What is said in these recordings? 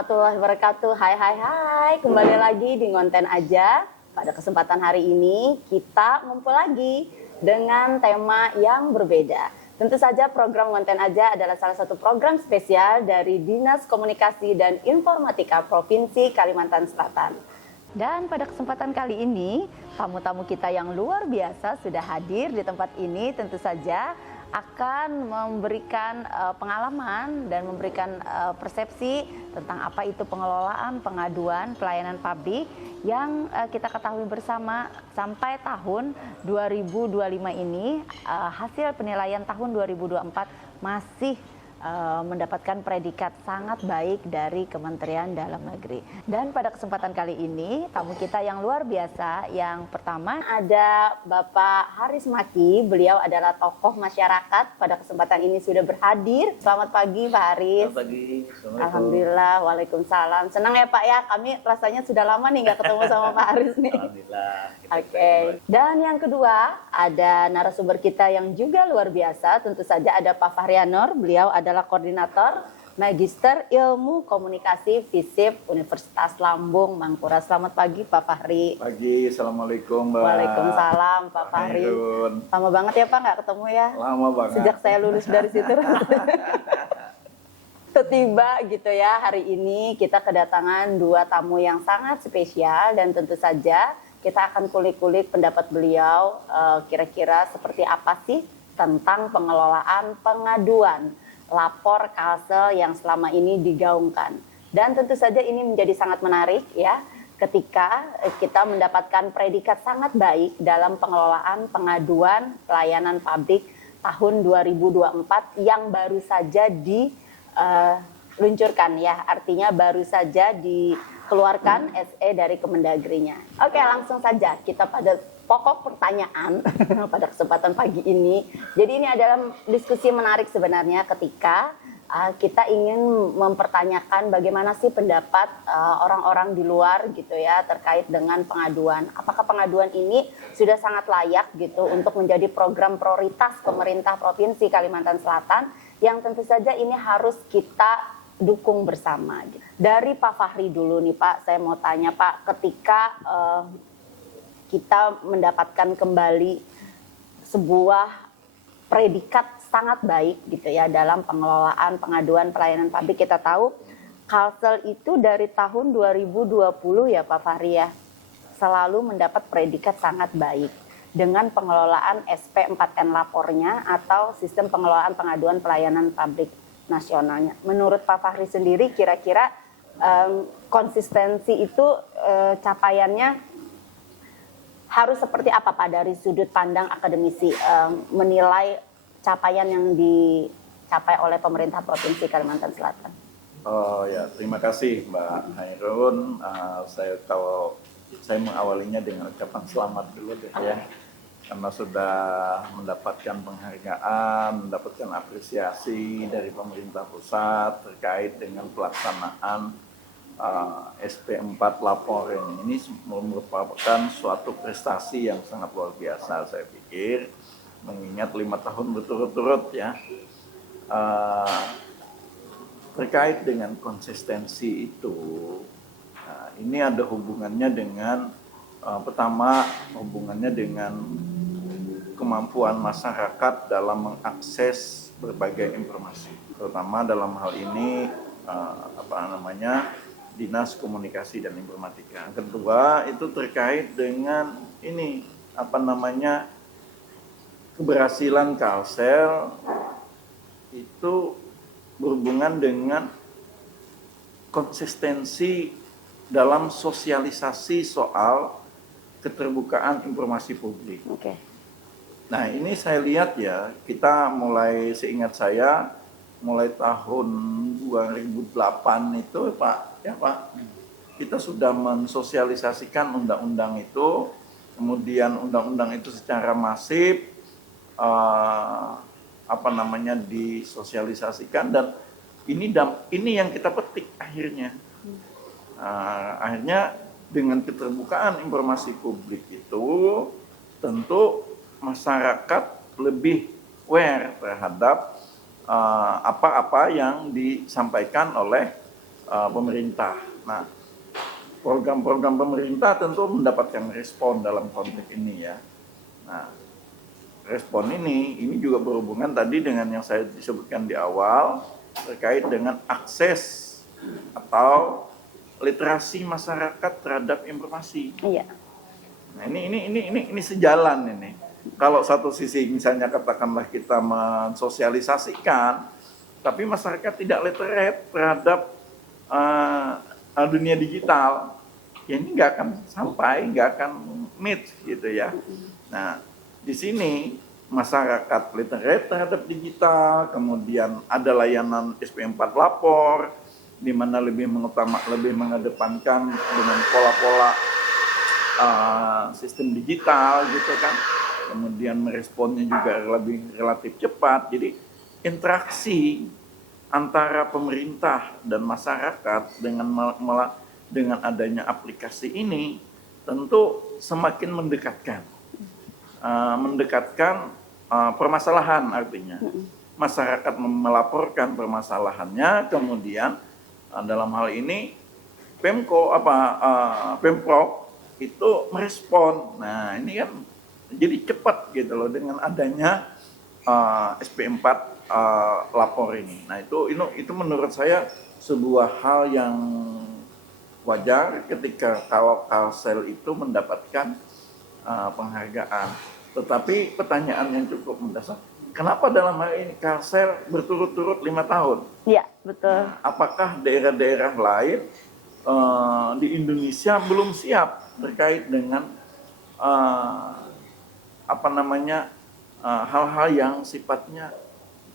warahmatullahi wabarakatuh. Hai. Kembali lagi di Ngonten Aja. Pada kesempatan hari ini kita ngumpul lagi dengan tema yang berbeda. Tentu saja program Ngonten Aja adalah salah satu program spesial dari Dinas Komunikasi dan Informatika Provinsi Kalimantan Selatan. Dan pada kesempatan kali ini, tamu-tamu kita yang luar biasa sudah hadir di tempat ini, tentu saja akan memberikan pengalaman dan memberikan persepsi tentang apa itu pengelolaan pengaduan pelayanan publik yang kita ketahui bersama sampai tahun 2025 ini hasil penilaian tahun 2024 masih mendapatkan predikat sangat baik dari Kementerian Dalam Negeri. Dan pada kesempatan kali ini tamu kita yang luar biasa, yang pertama ada Bapak Haris Maki. Beliau adalah tokoh masyarakat, pada kesempatan ini sudah berhadir. Selamat pagi Pak Haris. Selamat pagi. Alhamdulillah, waalaikumsalam. Senang ya Pak ya, kami rasanya sudah lama nih nggak ketemu sama Pak Haris nih. Alhamdulillah. Oke. Dan yang kedua ada narasumber kita yang juga luar biasa. Tentu saja ada Pak Fahri Anor. Beliau adalah Koordinator Magister Ilmu Komunikasi FISIP Universitas Lambung Mangkurat. Selamat pagi Pak Fahri. Pagi, Assalamualaikum Mbak. Waalaikumsalam Pak Fahri. Lama banget ya Pak nggak ketemu ya. Lama banget. Sejak saya lulus dari situ. Tiba gitu ya, hari ini kita kedatangan dua tamu yang sangat spesial dan tentu saja kita akan kulik-kulik pendapat beliau kira-kira seperti apa sih tentang pengelolaan pengaduan lapor Kalsel yang selama ini digaungkan. Dan tentu saja ini menjadi sangat menarik ya ketika kita mendapatkan predikat sangat baik dalam pengelolaan pengaduan pelayanan publik tahun 2024 yang baru saja diluncurkan ya, artinya baru saja dikeluarkan SE dari Kemendagrinya. Oke, langsung saja kita pada pokok pertanyaan pada kesempatan pagi ini. Jadi ini adalah diskusi menarik sebenarnya ketika kita ingin mempertanyakan bagaimana sih pendapat orang-orang di luar gitu ya terkait dengan pengaduan. Apakah pengaduan ini sudah sangat layak gitu untuk menjadi program prioritas pemerintah Provinsi Kalimantan Selatan yang tentu saja ini harus kita dukung bersama. Dari Pak Fahri dulu nih Pak, saya mau tanya Pak, ketika kita mendapatkan kembali sebuah predikat sangat baik gitu ya dalam pengelolaan pengaduan pelayanan publik. Kita tahu Kalsel itu dari tahun 2020 ya Pak Fahri ya selalu mendapat predikat sangat baik dengan pengelolaan SP4N lapornya atau sistem pengelolaan pengaduan pelayanan publik nasionalnya. Menurut Pak Fahri sendiri kira-kira konsistensi itu capaiannya harus seperti apa Pak dari sudut pandang akademisi menilai capaian yang dicapai oleh pemerintah Provinsi Kalimantan Selatan? Oh ya, terima kasih Mbak Hairun. Saya mengawalinya dengan ucapan selamat dulu deh ya, karena sudah mendapatkan penghargaan, mendapatkan apresiasi dari pemerintah pusat terkait dengan pelaksanaan SP4 lapor ini merupakan suatu prestasi yang sangat luar biasa saya pikir, mengingat 5 tahun berturut-turut ya. Terkait dengan konsistensi itu, ini ada hubungannya dengan pertama hubungannya dengan kemampuan masyarakat dalam mengakses berbagai informasi, terutama dalam hal ini Dinas Komunikasi dan Informatika. Kedua itu terkait dengan ini keberhasilan Kalsel itu berhubungan dengan konsistensi dalam sosialisasi soal keterbukaan informasi publik. Oke. Nah ini saya lihat ya, kita mulai seingat saya mulai tahun 2008 itu Pak, kita sudah mensosialisasikan undang-undang itu, kemudian undang-undang itu secara masif disosialisasikan dan ini yang kita petik akhirnya. Akhirnya dengan keterbukaan informasi publik itu tentu masyarakat lebih aware terhadap apa-apa yang disampaikan oleh pemerintah. Nah, program-program pemerintah tentu mendapatkan respon dalam konteks ini ya. Nah, respon ini juga berhubungan tadi dengan yang saya disebutkan di awal terkait dengan akses atau literasi masyarakat terhadap informasi. Iya. Nah, ini sejalan ini. Kalau satu sisi misalnya katakanlah kita mensosialisasikan, tapi masyarakat tidak literate terhadap dunia digital, ya ini nggak akan sampai, nggak akan meet gitu ya. Nah, di sini masyarakat literate terhadap digital, kemudian ada layanan SP4 lapor, di mana lebih mengedepankan dengan pola-pola sistem digital gitu kan, kemudian meresponnya juga lebih relatif cepat. Jadi interaksi antara pemerintah dan masyarakat dengan adanya aplikasi ini tentu semakin mendekatkan permasalahan, artinya masyarakat melaporkan permasalahannya, kemudian dalam hal ini Pemprov itu merespon. Nah, ini kan jadi cepat gitu loh dengan adanya SP4 lapor ini. Nah, itu menurut saya sebuah hal yang wajar ketika Kalsel itu mendapatkan penghargaan. Tetapi pertanyaan yang cukup mendasar, kenapa dalam hal ini Kalsel berturut-turut 5 tahun? Iya, betul. Nah, apakah daerah-daerah lain di Indonesia belum siap terkait dengan hal-hal yang sifatnya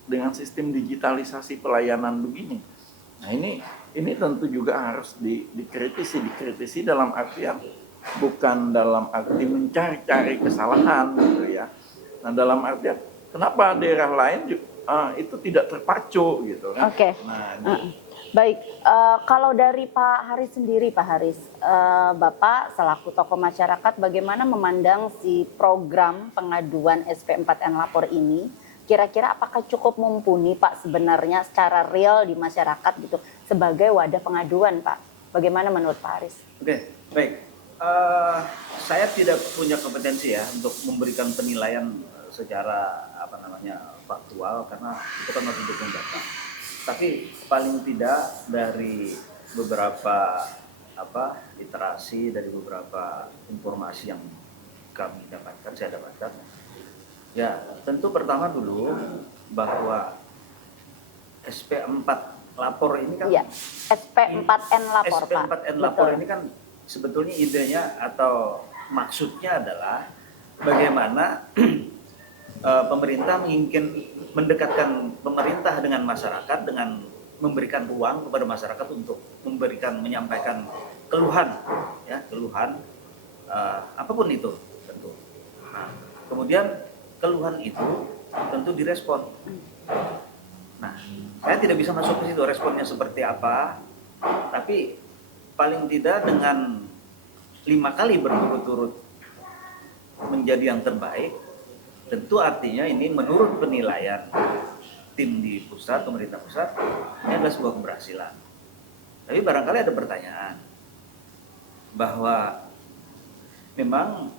dengan sistem digitalisasi pelayanan begini? Nah, ini tentu juga harus dikritisi dalam artian bukan dalam arti mencari-cari kesalahan gitu ya. Nah, dalam artian kenapa daerah lain itu tidak terpacu gitu kan? Oke. Nah, baik, kalau dari Pak Haris sendiri, Pak Haris, Bapak selaku tokoh masyarakat, bagaimana memandang si program pengaduan SP4N Lapor ini? Kira-kira apakah cukup mumpuni, Pak, sebenarnya secara real di masyarakat gitu sebagai wadah pengaduan, Pak? Bagaimana menurut Pak Haris? Oke, baik. Saya tidak punya kompetensi ya untuk memberikan penilaian secara faktual, karena itu kan masih dukung data. Tapi paling tidak dari beberapa literasi, dari beberapa informasi yang saya dapatkan, ya tentu pertama dulu bahwa SP4 lapor ini kan, Iya, SP4N Lapor, Pak. SP4N lapor ini kan sebetulnya idenya atau maksudnya adalah bagaimana pemerintah mendekatkan pemerintah dengan masyarakat dengan memberikan ruang kepada masyarakat untuk menyampaikan keluhan apapun itu tentu. Nah, kemudian keluhan itu tentu direspon. Nah, saya tidak bisa masuk ke situ responnya seperti apa, tapi paling tidak dengan 5 kali berturut-turut menjadi yang terbaik, tentu artinya ini menurut penilaian tim di pusat, pemerintah pusat, ini adalah sebuah keberhasilan. Tapi barangkali ada pertanyaan bahwa memang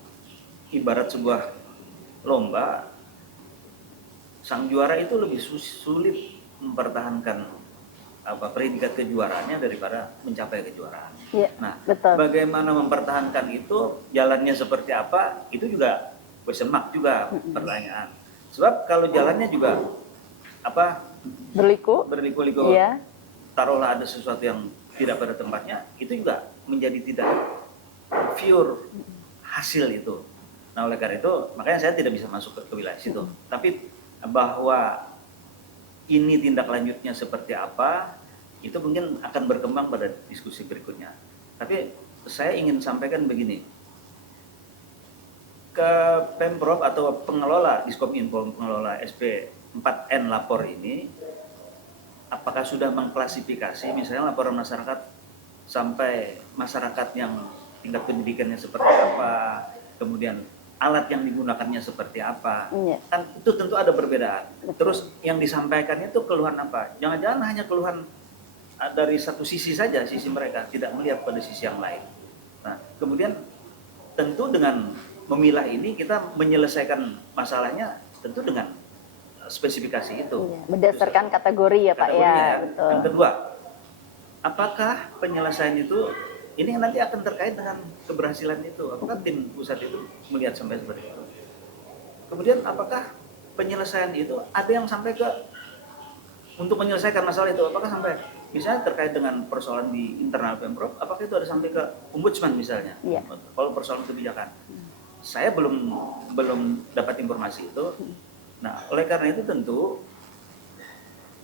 ibarat sebuah lomba, sang juara itu lebih sulit mempertahankan predikat kejuaraannya daripada mencapai kejuaraan. Ya, nah, betul. Bagaimana mempertahankan itu, jalannya seperti apa, itu juga question mark juga pertanyaan. Sebab kalau jalannya juga berliku-liku, ya. Taruhlah ada sesuatu yang tidak pada tempatnya, itu juga menjadi tidak pure hasil itu. Nah, oleh karena itu, makanya saya tidak bisa masuk ke wilayah situ. Tapi bahwa ini tindak lanjutnya seperti apa, itu mungkin akan berkembang pada diskusi berikutnya. Tapi saya ingin sampaikan begini, ke Pemprov atau pengelola Diskominfo, pengelola SP4N lapor ini, apakah sudah mengklasifikasi misalnya laporan masyarakat sampai masyarakat yang tingkat pendidikannya seperti apa, kemudian alat yang digunakannya seperti apa, kan itu tentu ada perbedaan. Terus yang disampaikannya itu keluhan apa? Jangan-jangan hanya keluhan dari satu sisi saja, sisi mereka, tidak melihat pada sisi yang lain. Nah, kemudian tentu dengan memilah ini kita menyelesaikan masalahnya tentu dengan spesifikasi itu. Iya, berdasarkan kategori ya Pak ya. Kategorinya. Betul. Yang kedua, apakah penyelesaian itu ini nanti akan terkait dengan keberhasilan itu? Apakah tim pusat itu melihat sampai seperti itu? Kemudian apakah penyelesaian itu ada yang sampai ke untuk menyelesaikan masalah itu? Apakah sampai misalnya terkait dengan persoalan di internal Pemprov, apakah itu ada sampai ke ombudsman misalnya? Iya. Kalau persoalan kebijakan, saya belum dapat informasi itu. Nah, oleh karena itu tentu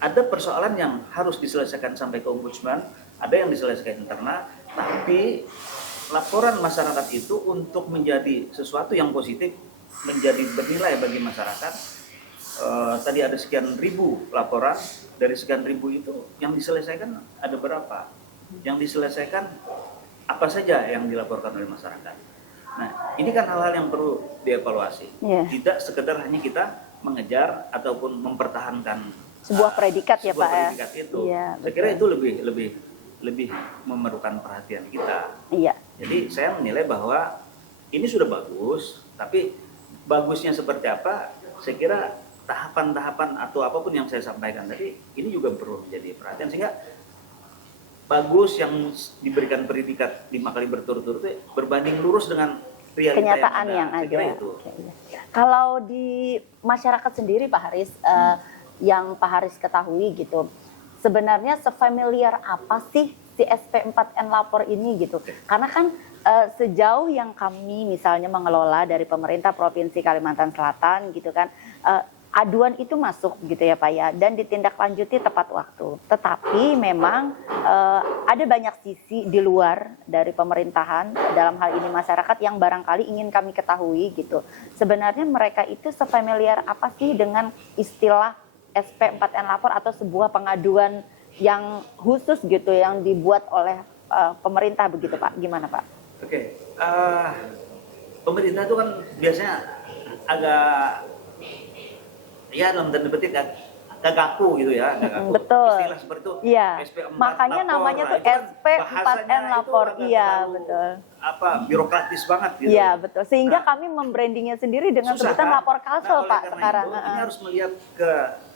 ada persoalan yang harus diselesaikan sampai ke ombudsman, ada yang diselesaikan internal, tapi laporan masyarakat itu untuk menjadi sesuatu yang positif, menjadi bernilai bagi masyarakat. Tadi ada sekian ribu laporan, dari sekian ribu itu yang diselesaikan ada berapa? Yang diselesaikan apa saja yang dilaporkan oleh masyarakat. Nah, ini kan hal-hal yang perlu dievaluasi. Iya. Tidak sekedar hanya kita mengejar ataupun mempertahankan Sebuah predikat ya sebuah Pak ya. predikat itu. Iya, Saya kira betul. itu lebih memerlukan perhatian kita. Iya. Jadi saya menilai bahwa ini sudah bagus, tapi bagusnya seperti apa? Saya kira tahapan-tahapan atau apapun yang saya sampaikan tadi ini juga perlu menjadi perhatian, sehingga bagus yang diberikan predikat 5 kali berturut-turut itu berbanding lurus dengan realita Kenyataan yang Saya kira ada. itu. Oke, iya. Kalau di masyarakat sendiri Pak Haris, yang Pak Haris ketahui gitu, sebenarnya sefamiliar apa sih si SP4N lapor ini gitu? Karena kan sejauh yang kami misalnya mengelola dari pemerintah Provinsi Kalimantan Selatan gitu kan, aduan itu masuk gitu ya Pak ya, dan ditindaklanjuti tepat waktu. Tetapi memang ada banyak sisi di luar dari pemerintahan, dalam hal ini masyarakat, yang barangkali ingin kami ketahui gitu. Sebenarnya mereka itu sefamiliar apa sih dengan istilah SP4N lapor atau sebuah pengaduan yang khusus gitu yang dibuat oleh pemerintah begitu Pak? Gimana Pak? Oke, pemerintah itu kan biasanya agak, ya dalam tanda petik agak kaku gitu ya, agak kaku. Betul. Istilah seperti itu. Iya. SP4 Makanya lapor. namanya tuh Nah, itu kan SP4N bahasanya itu lapor. agak Iya, terlalu, betul. Apa birokratis banget gitu. Iya, betul. Sehingga Nah, kami membrandingnya sendiri dengan susah, sebutan kan? lapor kalsel oleh Pak karena sekarang. itu, ini harus melihat ke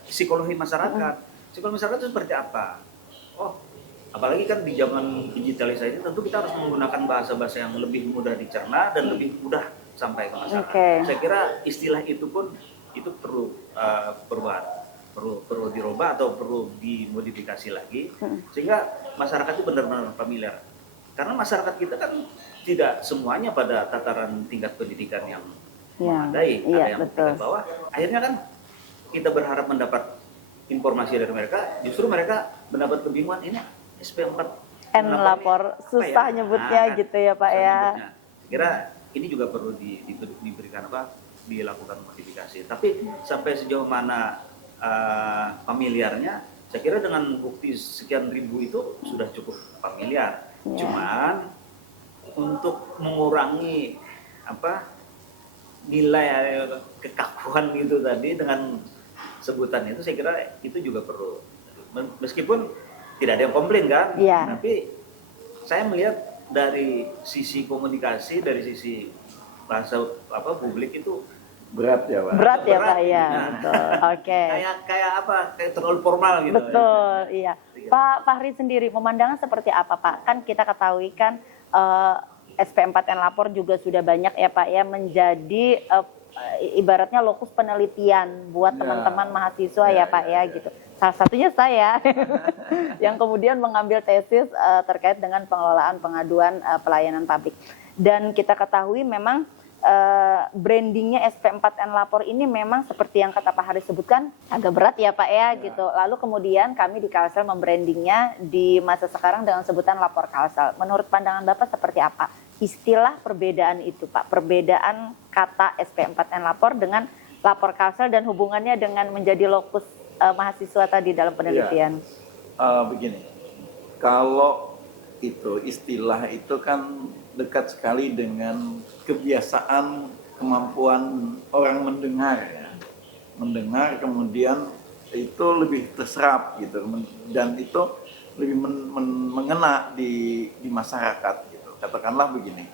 psikologi masyarakat. Psikologi masyarakat itu seperti apa? Oh, apalagi kan di zaman digitalisasi tentu kita harus menggunakan bahasa-bahasa yang lebih mudah dicerna dan lebih mudah sampai ke masyarakat. Oke. Saya kira istilah itu pun itu perlu perubahan, perlu dirubah atau perlu dimodifikasi lagi sehingga masyarakat itu benar-benar familiar. Karena masyarakat kita kan tidak semuanya pada tataran tingkat pendidikan yang Iya, memadai, iya, ada yang betul. tingkat bawah. Akhirnya kan kita berharap mendapat informasi dari mereka, justru mereka mendapat kebingungan, ini SP4 N lapor, susah nyebutnya gitu ya Pak susah ya. nyebutnya. Saya kira ini juga perlu diberikan dilakukan modifikasi. Tapi sampai sejauh mana familiarnya, saya kira dengan bukti sekian ribu itu sudah cukup familiar. Ya. Cuman untuk mengurangi nilai kekakuan gitu tadi dengan sebutan itu, saya kira itu juga perlu. Meskipun tidak ada yang komplain kan, Iya. tapi saya melihat dari sisi komunikasi, dari sisi bahasa publik itu Berat ya Pak. Berat ya Pak ya, Nah, betul. Oke. kayak terlalu formal gitu. Betul, iya. Pak Fahri sendiri, pemandangan seperti apa Pak? Kan kita ketahui kan SP4N lapor juga sudah banyak ya Pak ya menjadi ibaratnya lokus penelitian buat Ya. teman-teman mahasiswa ya Pak ya gitu. Salah satunya saya yang kemudian mengambil tesis terkait dengan pengelolaan pengaduan pelayanan publik. Dan kita ketahui memang brandingnya SP4N lapor ini memang seperti yang kata Pak Haris sebutkan agak berat ya Pak ya gitu. Lalu kemudian kami di Kalsel membrandingnya di masa sekarang dengan sebutan lapor Kalsel. Menurut pandangan Bapak seperti apa istilah perbedaan itu Pak? Perbedaan kata SP4N lapor dengan lapor Kalsel dan hubungannya dengan menjadi lokus mahasiswa tadi dalam penelitian. Begini, kalau itu istilah itu kan dekat sekali dengan kebiasaan kemampuan orang mendengar ya. Mendengar kemudian itu lebih terserap gitu, dan itu mengena di masyarakat gitu. Katakanlah begini,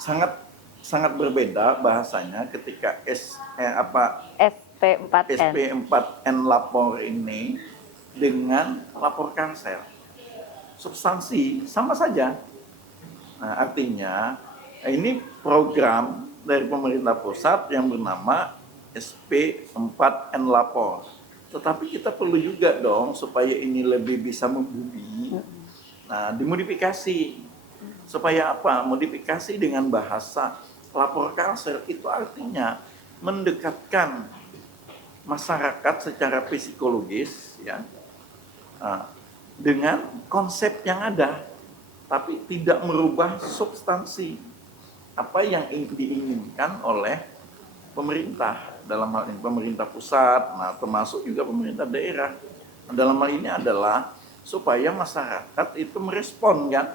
sangat sangat berbeda bahasanya ketika SP4N. SP4N lapor ini dengan lapor Kalsel. Substansi sama saja. Nah, artinya ini program dari pemerintah pusat yang bernama SP4N lapor. Tetapi kita perlu juga dong supaya ini lebih bisa membumi. Nah, dimodifikasi. Supaya apa? Modifikasi dengan bahasa lapor Kalsel itu artinya mendekatkan masyarakat secara psikologis ya dengan konsep yang ada, tapi tidak merubah substansi apa yang diinginkan oleh pemerintah, dalam hal ini pemerintah pusat, nah termasuk juga pemerintah daerah. Dalam hal ini adalah supaya masyarakat itu merespon kan,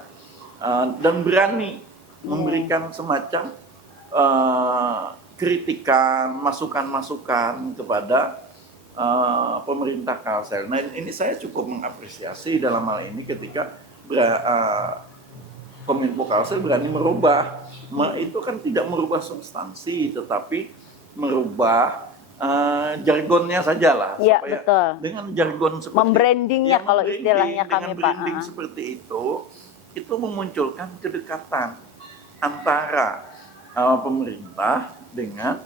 dan berani memberikan semacam kritikan, masukan-masukan kepada pemerintah Kalsel. Nah ini saya cukup mengapresiasi dalam hal ini ketika Kominfo Kalsel berani merubah. Itu kan tidak merubah substansi, tetapi merubah jargonnya saja lah. Iya, supaya betul. dengan jargon seperti Membrandingnya kalau istilahnya kami, dengan Pak. branding seperti itu memunculkan kedekatan antara pemerintah dengan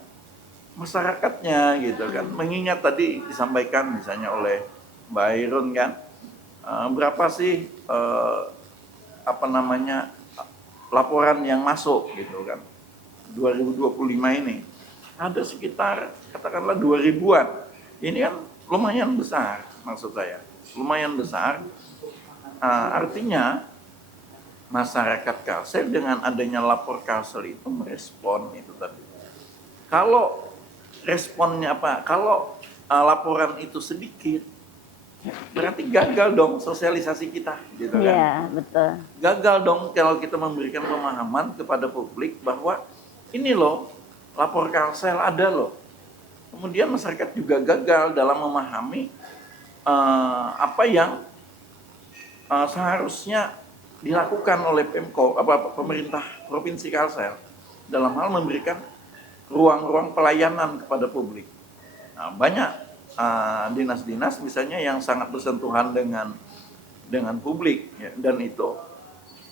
masyarakatnya gitu kan. Mengingat tadi disampaikan misalnya oleh Mbak Irun kan, berapa sih laporan yang masuk gitu kan 2025 ini ada sekitar katakanlah 2000-an. Ini kan lumayan besar, maksud saya lumayan besar. Artinya masyarakat Kalsel dengan adanya lapor Kalsel itu merespon itu tadi. Kalau responnya apa? Kalau laporan itu sedikit, berarti gagal dong sosialisasi kita, gitu kan? Iya, betul. Gagal dong kalau kita memberikan pemahaman kepada publik bahwa ini loh lapor Kalsel ada loh. Kemudian masyarakat juga gagal dalam memahami apa yang seharusnya dilakukan oleh pemerintah provinsi Kalsel dalam hal memberikan ruang-ruang pelayanan kepada publik. Nah, banyak dinas-dinas misalnya yang sangat bersentuhan dengan publik ya, dan itu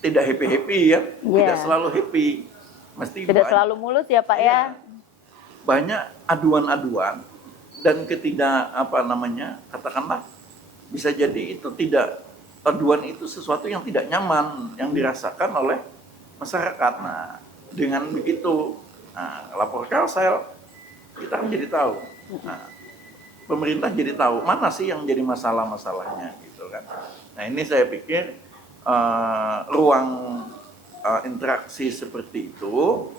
tidak happy ya, tidak selalu happy, mesti tidak selalu mulus ya Pak ya. Banyak aduan-aduan dan katakanlah bisa jadi itu tidak aduan itu sesuatu yang tidak nyaman yang dirasakan oleh masyarakat. Nah, dengan begitu, lapor Kalsel kita menjadi tahu. Nah, pemerintah jadi tahu mana sih yang jadi masalah-masalahnya gitu kan. Nah, ini saya pikir ruang interaksi seperti itu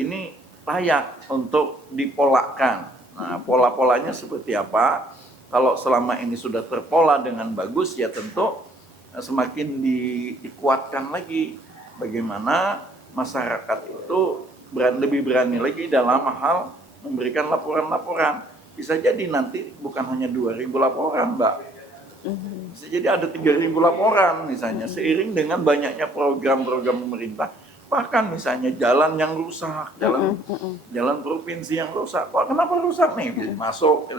ini layak untuk dipolakan. Nah, pola-polanya seperti apa? Kalau selama ini sudah terpola dengan bagus ya tentu semakin dikuatkan lagi bagaimana masyarakat itu lebih berani lagi dalam hal memberikan laporan-laporan. Bisa jadi nanti bukan hanya 2.000 laporan, Mbak. Bisa jadi ada 3.000 laporan misalnya, seiring dengan banyaknya program-program pemerintah. Bahkan misalnya jalan yang rusak, jalan provinsi yang rusak. Kok kenapa rusak nih? Masuk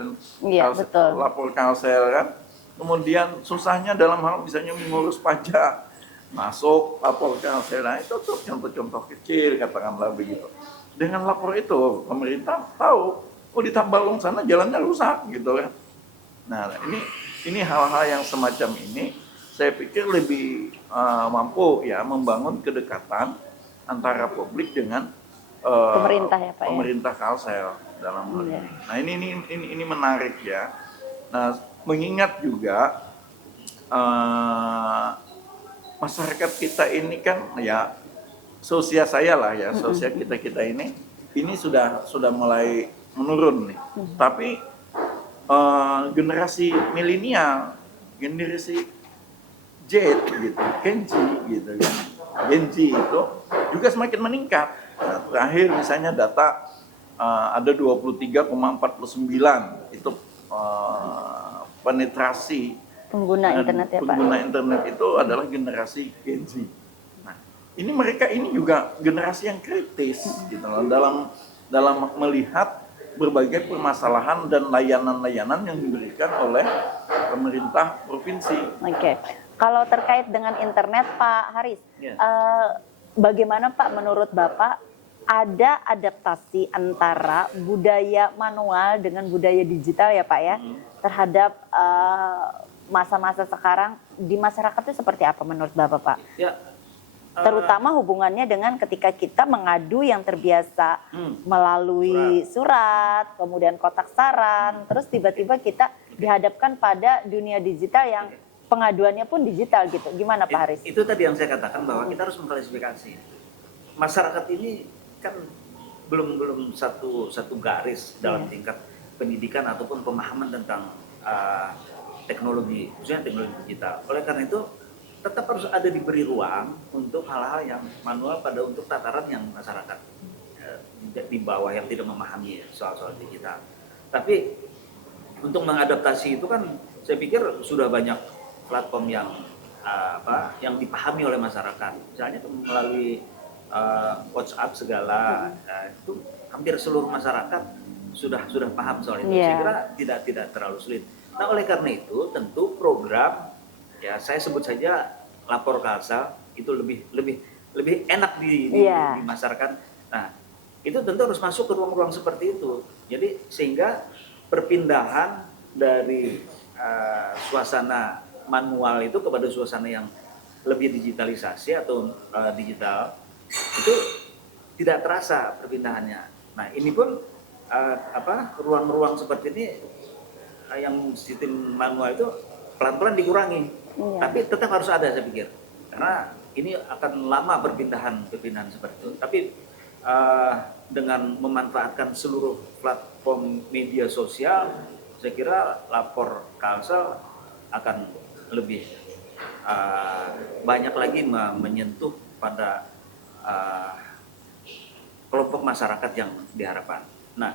lapor Kalsel kan. Kemudian susahnya dalam hal misalnya mengurus pajak, masuk lapor Kalsel. Nah, itu tuh contoh-contoh kecil katakanlah begitu. Dengan lapor itu pemerintah tahu, di Tambalong sana jalannya rusak gitu kan. Nah, ini hal-hal yang semacam ini saya pikir lebih mampu ya membangun kedekatan antara publik dengan pemerintah ya Pak. Pemerintah Kalsel dalam hal ini. Nah, ini menarik ya. Nah, mengingat juga masyarakat kita ini kan ya sosial saya lah ya, sosial kita ini sudah mulai menurun nih. Tapi generasi milenial, generasi Z gitu, Gen Z gitu kan. Gen Z itu juga semakin meningkat. Nah, terakhir misalnya data ada 23,49 itu penetrasi Pengguna Dan internet ya Pak. pengguna internet itu adalah generasi Gen Z. Nah, ini mereka ini juga generasi yang kritis gitu loh dalam melihat berbagai permasalahan dan layanan-layanan yang diberikan oleh pemerintah provinsi. Oke. Kalau terkait dengan internet Pak Haris, Ya. bagaimana Pak menurut Bapak ada adaptasi antara budaya manual dengan budaya digital ya Pak ya terhadap masa-masa sekarang di masyarakat itu seperti apa menurut Bapak Pak? Ya, Terutama hubungannya dengan ketika kita mengadu yang terbiasa melalui surat, kemudian kotak saran, terus tiba-tiba kita dihadapkan pada dunia digital yang pengaduannya pun digital gitu. Gimana Pak Haris? itu tadi yang saya katakan bahwa kita harus mengklasifikasi. Masyarakat ini kan belum satu garis dalam tingkat pendidikan ataupun pemahaman tentang teknologi, khususnya teknologi digital. Oleh karena itu tetap harus ada diberi ruang untuk hal-hal yang manual untuk tataran yang masyarakat di bawah yang tidak memahami soal-soal digital. Tapi untuk mengadaptasi itu kan saya pikir sudah banyak platform yang yang dipahami oleh masyarakat. Misalnya melalui WhatsApp segala, itu hampir seluruh masyarakat sudah paham soal itu. Saya kira tidak terlalu sulit. Nah, oleh karena itu tentu program ya saya sebut saja lapor Kalsel itu lebih enak di masyarakat. Nah, itu tentu harus masuk ke ruang-ruang seperti itu. Jadi sehingga perpindahan dari suasana manual itu kepada suasana yang lebih digitalisasi atau digital itu tidak terasa perpindahannya. Nah, ini pun ruang-ruang seperti ini yang sistem manual itu pelan-pelan dikurangi. Tapi tetap harus ada saya pikir. Karena ini akan lama perpindahan seperti itu. Tapi dengan memanfaatkan seluruh platform media sosial, saya kira lapor Kalsel akan lebih banyak lagi menyentuh pada kelompok masyarakat yang diharapkan. Nah,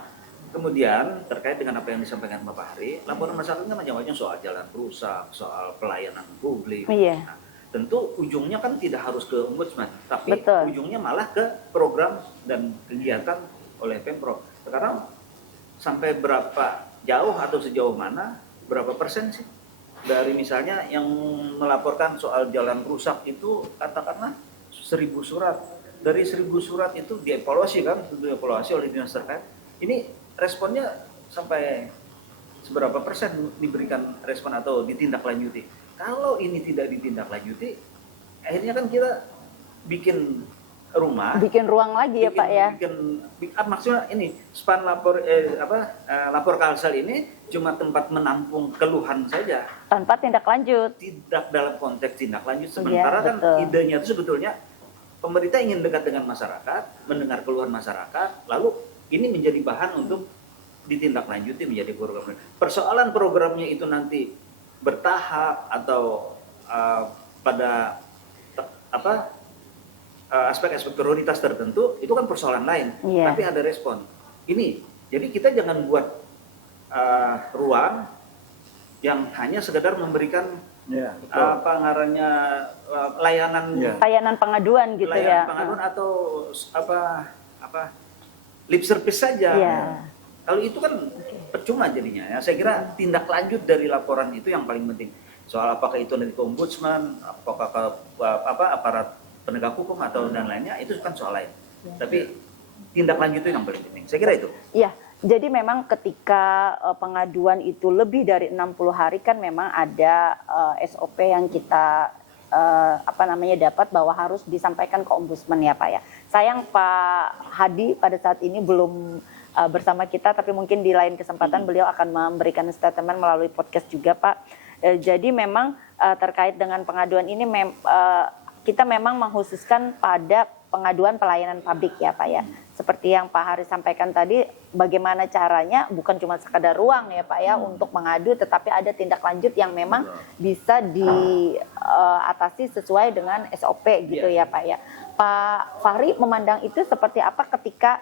kemudian terkait dengan apa yang disampaikan Bapak Hari, laporan masyarakat kan macam-macam soal jalan rusak, soal pelayanan publik. Nah, tentu ujungnya kan tidak harus ke ombudsman, tapi ujungnya malah ke program dan kegiatan oleh Pemprov. Sekarang sampai berapa jauh atau sejauh mana, berapa persen sih dari misalnya yang melaporkan soal jalan rusak itu katakanlah 1.000 surat. Dari 1.000 surat itu dievaluasi kan, tentu dievaluasi oleh dinas terkait. Ini responnya sampai seberapa persen diberikan respon atau ditindaklanjuti. Kalau ini tidak ditindaklanjuti, akhirnya kan kita bikin ruang lagi ya Pak ya. Maksudnya ini span lapor Kalsel ini cuma tempat menampung keluhan saja tanpa tindak lanjut. Tidak dalam konteks tindak lanjut. Sementara kan idenya itu sebetulnya pemerintah ingin dekat dengan masyarakat, mendengar keluhan masyarakat, lalu ini menjadi bahan untuk ditindaklanjuti menjadi program. Persoalan programnya itu nanti bertahap atau pada aspek-aspek prioritas tertentu itu kan persoalan lain. Tapi ada respon. Ini, jadi kita jangan buat ruang yang hanya sekedar memberikan layanan pengaduan gitu ya. Pengaduan atau lip service saja. Kalau itu kan percuma jadinya ya. Saya kira tindak lanjut dari laporan itu yang paling penting. Soal apakah itu nanti ke ombudsman, apakah ke aparat penegak hukum atau dan lainnya itu kan soal lain. Tapi tindak lanjut itu yang paling penting. Saya kira itu. Iya. Jadi memang ketika pengaduan itu lebih dari 60 hari kan memang ada SOP yang kita dapat bahwa harus disampaikan ke ombudsman ya Pak ya. Sayang Pak Hadi pada saat ini belum bersama kita, tapi mungkin di lain kesempatan beliau akan memberikan statement melalui podcast juga Pak. Jadi memang terkait dengan pengaduan ini kita memang mengkhususkan pada pengaduan pelayanan publik ya Pak ya. Seperti yang Pak Haris sampaikan tadi, bagaimana caranya bukan cuma sekadar ruang ya Pak ya untuk mengadu, tetapi ada tindak lanjut yang memang bisa diatasi sesuai dengan SOP gitu ya Pak ya. Pak Fahri memandang itu seperti apa ketika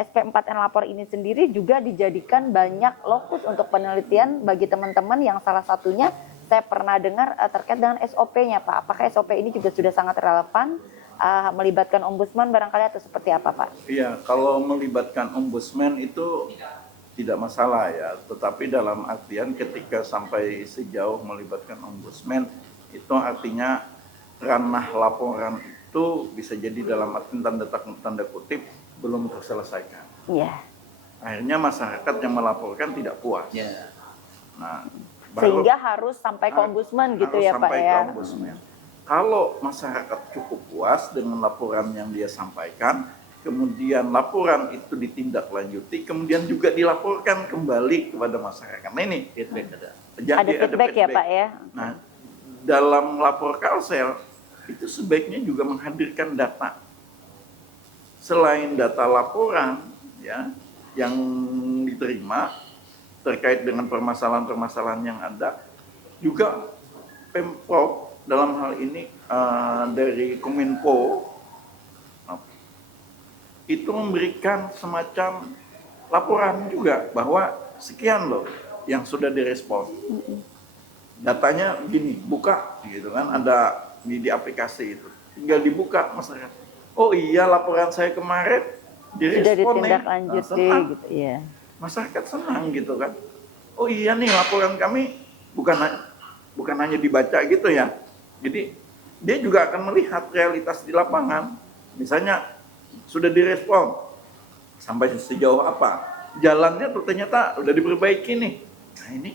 SP4N Lapor ini sendiri juga dijadikan banyak lokus untuk penelitian bagi teman-teman yang salah satunya saya pernah dengar terkait dengan SOP-nya Pak. Apakah SOP ini juga sudah sangat relevan melibatkan ombudsman barangkali atau seperti apa Pak? Iya, kalau melibatkan ombudsman itu tidak masalah ya, tetapi dalam artian ketika sampai sejauh melibatkan ombudsman itu artinya ranah laporan itu bisa jadi dalam arti tanda kutip belum terselesaikan. Iya. Akhirnya masyarakat yang melaporkan tidak puas. Ya. Nah, Sehingga harus sampai ke ombudsman gitu harus ya Pak sampai ya. ke ombudsman. Kalau masyarakat cukup puas dengan laporan yang dia sampaikan, kemudian laporan itu ditindaklanjuti, kemudian juga dilaporkan kembali kepada masyarakat. Nah ini Feedback ada. Ada feedback ya Pak ya. Nah, dalam lapor Kalsel itu sebaiknya juga menghadirkan data. Selain data laporan ya yang diterima terkait dengan permasalahan-permasalahan yang ada, juga Pemprov dalam hal ini dari Kominfo itu memberikan semacam laporan juga bahwa sekian loh yang sudah direspon. Datanya gini, buka gitu kan, ada di aplikasi itu. Tinggal dibuka masyarakat. Oh iya, laporan saya kemarin Sudah direspon nih. ditindaklanjuti Senang. gitu ya. Masyarakat senang gitu kan. Oh iya nih, laporan kami bukan hanya dibaca gitu ya. Jadi dia juga akan melihat realitas di lapangan. Misalnya sudah direspon sampai sejauh apa, jalannya tuh ternyata udah diperbaiki nih. Nah ini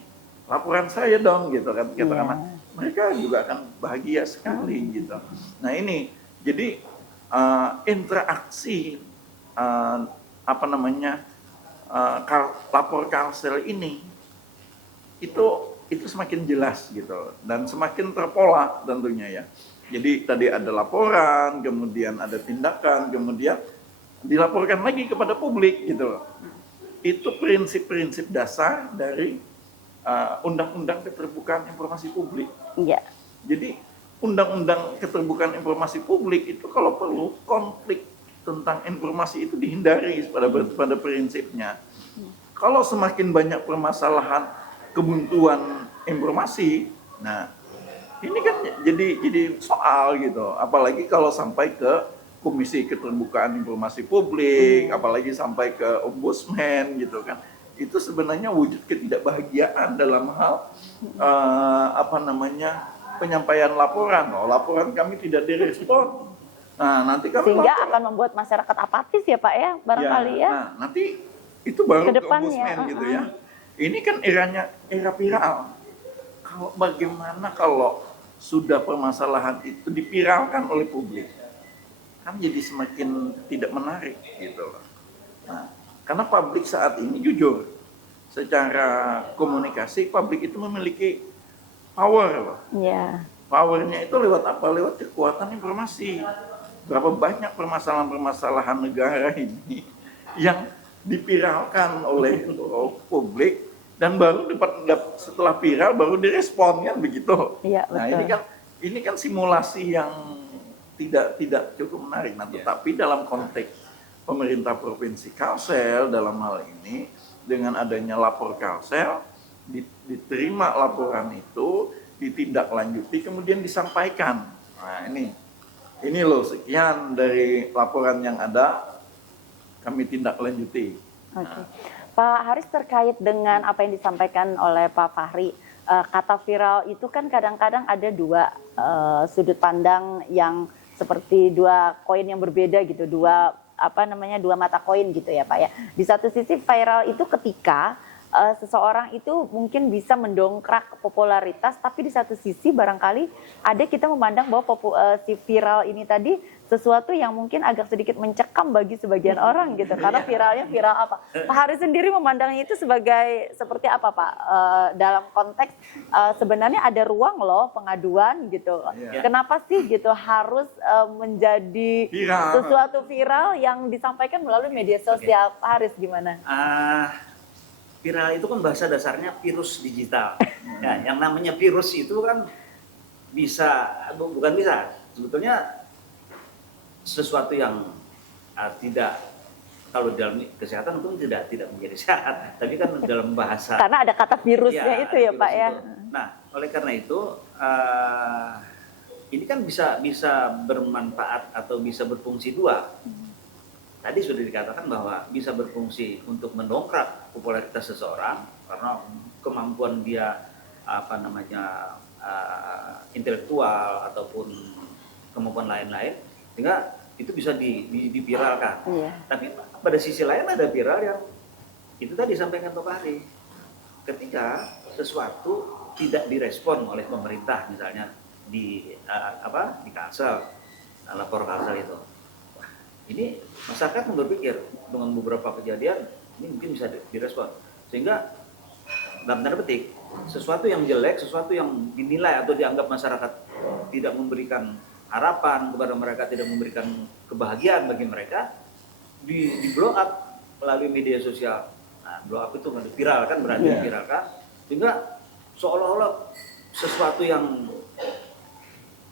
laporan saya dong gitu kan, katakanlah. Mereka juga akan bahagia sekali gitu. Nah ini jadi interaksi lapor Kalsel ini itu semakin jelas gitu dan semakin terpola tentunya ya. Jadi tadi ada laporan, kemudian ada tindakan, kemudian dilaporkan lagi kepada publik gitu loh. Itu prinsip-prinsip dasar dari Undang-Undang Keterbukaan Informasi Publik. Iya. Jadi Undang-Undang Keterbukaan Informasi Publik itu kalau perlu konflik tentang informasi itu dihindari pada prinsipnya. Kalau semakin banyak permasalahan kebuntuan informasi, nah ini kan jadi soal gitu. Apalagi kalau sampai ke Komisi Keterbukaan Informasi Publik, apalagi sampai ke Ombudsman gitu kan. Itu sebenarnya wujud ketidakbahagiaan dalam hal penyampaian laporan. Oh, laporan kami tidak direspon. Nah, nanti kan Sehingga akan membuat masyarakat apatis ya Pak ya, barangkali ya. Nah, nanti itu baru ke Kedepannya, ombudsman gitu ya. Ini kan era viral. Bagaimana kalau sudah permasalahan itu dipiralkan oleh publik? Kan jadi semakin tidak menarik gitu loh. Nah, karena publik saat ini jujur, secara komunikasi publik itu memiliki power loh. Iya. Powernya itu lewat apa? Lewat kekuatan informasi. Berapa banyak permasalahan-permasalahan negara ini yang dipiralkan oleh publik dan baru setelah viral baru direspon kan begitu. Iya, Nah betul. ini kan simulasi yang tidak cukup menarik. Nah tetapi dalam konteks pemerintah provinsi Kalsel dalam hal ini dengan adanya lapor Kalsel diterima laporan itu ditindaklanjuti kemudian disampaikan. Nah ini loh sekian dari laporan yang ada kami tindaklanjuti. Oke. Pak Haris, terkait dengan apa yang disampaikan oleh Pak Fahri, kata viral itu kan kadang-kadang ada dua sudut pandang yang seperti dua koin yang berbeda gitu, dua mata koin gitu ya Pak ya. Di satu sisi viral itu ketika seseorang itu mungkin bisa mendongkrak popularitas, tapi di satu sisi barangkali ada kita memandang bahwa si viral ini tadi sesuatu yang mungkin agak sedikit mencekam bagi sebagian orang gitu, karena viralnya viral apa? Pak Haris sendiri memandangnya itu sebagai seperti apa Pak? Dalam konteks sebenarnya ada ruang loh pengaduan gitu. Kenapa sih gitu harus menjadi sesuatu viral yang disampaikan melalui media sosial? Pak Haris gimana? Viral itu kan bahasa dasarnya virus digital. Ya, yang namanya virus itu kan bukan bisa, sebetulnya sesuatu yang tidak, kalau dalam kesehatan itu tidak menjadi sehat, tapi kan dalam bahasa. Karena ada kata virusnya itu ya Pak ya. Nah, oleh karena itu ini kan bisa bermanfaat atau bisa berfungsi dua. Tadi sudah dikatakan bahwa bisa berfungsi untuk mendongkrak popularitas seseorang karena kemampuan dia intelektual ataupun kemampuan lain-lain, sehingga itu bisa diviralkan. Iya. Tapi pada sisi lain ada viral yang itu tadi disampaikan Pak Fahri, ketika sesuatu tidak direspon oleh pemerintah, misalnya di Kalsel, lapor Kalsel itu. Wah, ini masyarakat berpikir dengan beberapa kejadian ini mungkin bisa direspon, sehingga dalam tanda petik sesuatu yang jelek, sesuatu yang dinilai atau dianggap masyarakat tidak memberikan harapan kepada mereka, tidak memberikan kebahagiaan bagi mereka, di blow up melalui media sosial. Nah, blow up itu viral kan, berarti viralkan, sehingga seolah-olah sesuatu yang